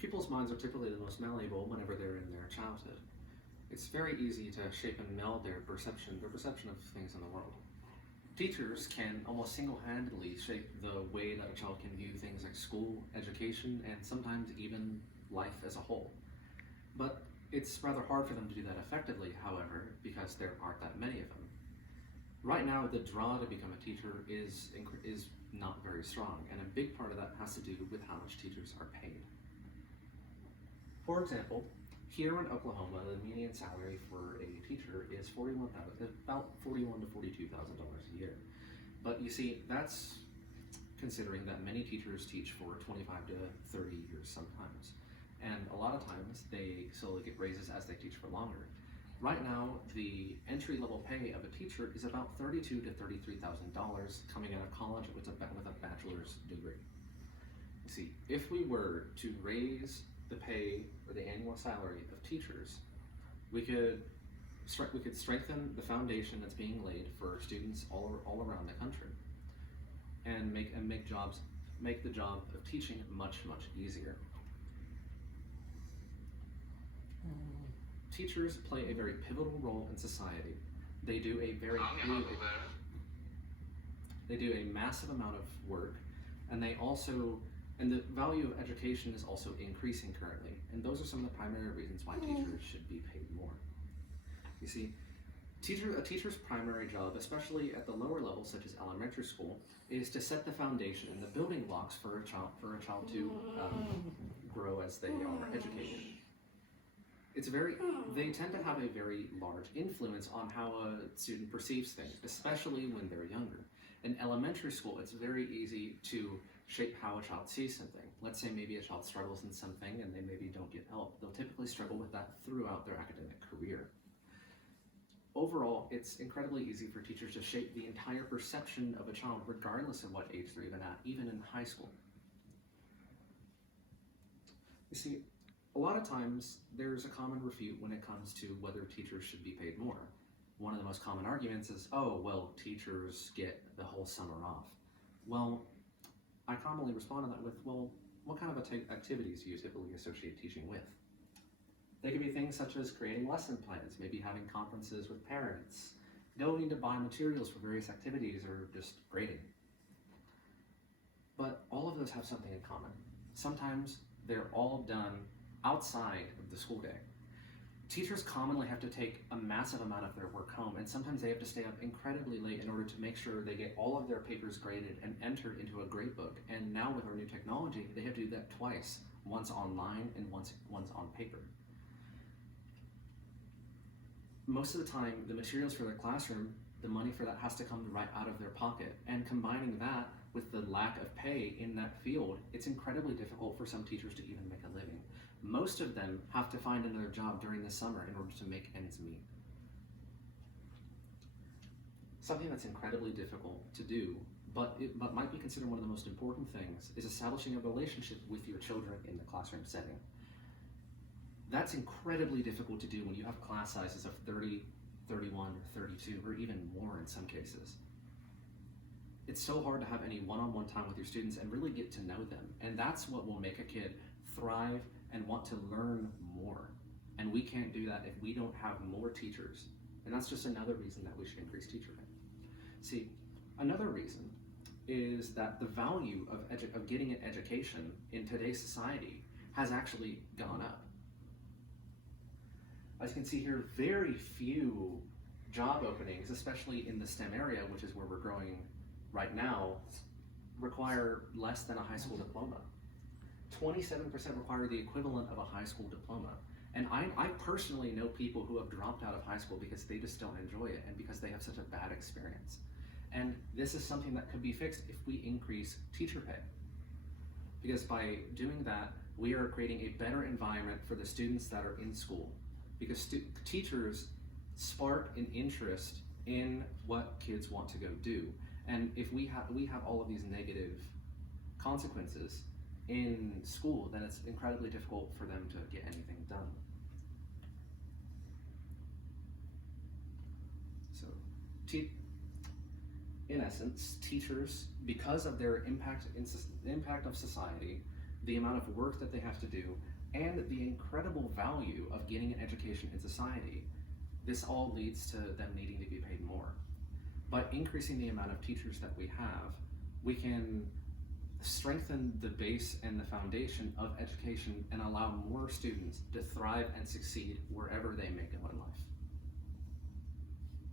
People's minds are typically the most malleable whenever they're in their childhood. It's very easy to shape and meld their perception of things in the world. Teachers can almost single-handedly shape the way that a child can view things like school, education, and sometimes even life as a whole. But it's rather hard for them to do that effectively, however, because there aren't that many of them. Right now, the draw to become a teacher is not very strong, and a big part of that has to do with how much teachers are paid. For example, here in Oklahoma, the median salary for a teacher is about $41,000 to $42,000 a year. But you see, that's considering that many teachers teach for 25 to 30 years sometimes. And a lot of times they slowly get raises as they teach for longer. Right now, the entry-level pay of a teacher is about $32,000 to $33,000 coming out of college with a bachelor's degree. You see, if we were to raise the pay or the annual salary of teachers, we could strengthen the foundation that's being laid for students all around the country, and make the job of teaching much easier. Teachers play a very pivotal role in society. They do a massive amount of work, and the value of education is also increasing currently. And those are some of the primary reasons why teachers should be paid more. You see, a teacher's primary job, especially at the lower levels such as elementary school, is to set the foundation and the building blocks for a child to grow as they are educated. They tend to have a very large influence on how a student perceives things, especially when they're younger. In elementary school, it's very easy to shape how a child sees something. Let's say maybe a child struggles in something and they maybe don't get help. They'll typically struggle with that throughout their academic career. Overall, it's incredibly easy for teachers to shape the entire perception of a child regardless of what age they're even at, even in high school. You see, a lot of times there's a common refute when it comes to whether teachers should be paid more. One of the most common arguments is, oh, well, teachers get the whole summer off. Well, I commonly respond to that with, well, what kind of activities do you typically associate teaching with? They could be things such as creating lesson plans, maybe having conferences with parents, going to buy materials for various activities, or just grading. But all of those have something in common. Sometimes they're all done outside of the school day. Teachers commonly have to take a massive amount of their work home, and sometimes they have to stay up incredibly late in order to make sure they get all of their papers graded and entered into a grade book. And now with our new technology, they have to do that twice, once online and once on paper. Most of the time, the materials for their classroom, the money for that has to come right out of their pocket. And combining that with the lack of pay in that field, it's incredibly difficult for some teachers to even make a living. Most of them have to find another job during the summer in order to make ends meet. Something that's incredibly difficult to do, but might be considered one of the most important things, is establishing a relationship with your children in the classroom setting. That's incredibly difficult to do when you have class sizes of 30, 31, or 32, or even more in some cases. It's so hard to have any one-on-one time with your students and really get to know them. And that's what will make a kid thrive and want to learn more. And we can't do that if we don't have more teachers. And that's just another reason that we should increase teacher pay. See, another reason is that the value of getting an education in today's society has actually gone up. As you can see here, very few job openings, especially in the STEM area, which is where we're growing right now, require less than a high school diploma. 27% require the equivalent of a high school diploma. And I personally know people who have dropped out of high school because they just don't enjoy it and because they have such a bad experience. And this is something that could be fixed if we increase teacher pay. Because by doing that, we are creating a better environment for the students that are in school. Because teachers spark an interest in what kids want to go do. And if we have all of these negative consequences in school, then it's incredibly difficult for them to get anything done. So, in essence, teachers, because of their impact of society, the amount of work that they have to do, and the incredible value of getting an education in society, this all leads to them needing to be paid more. By increasing the amount of teachers that we have, we can strengthen the base and the foundation of education and allow more students to thrive and succeed wherever they may go in life.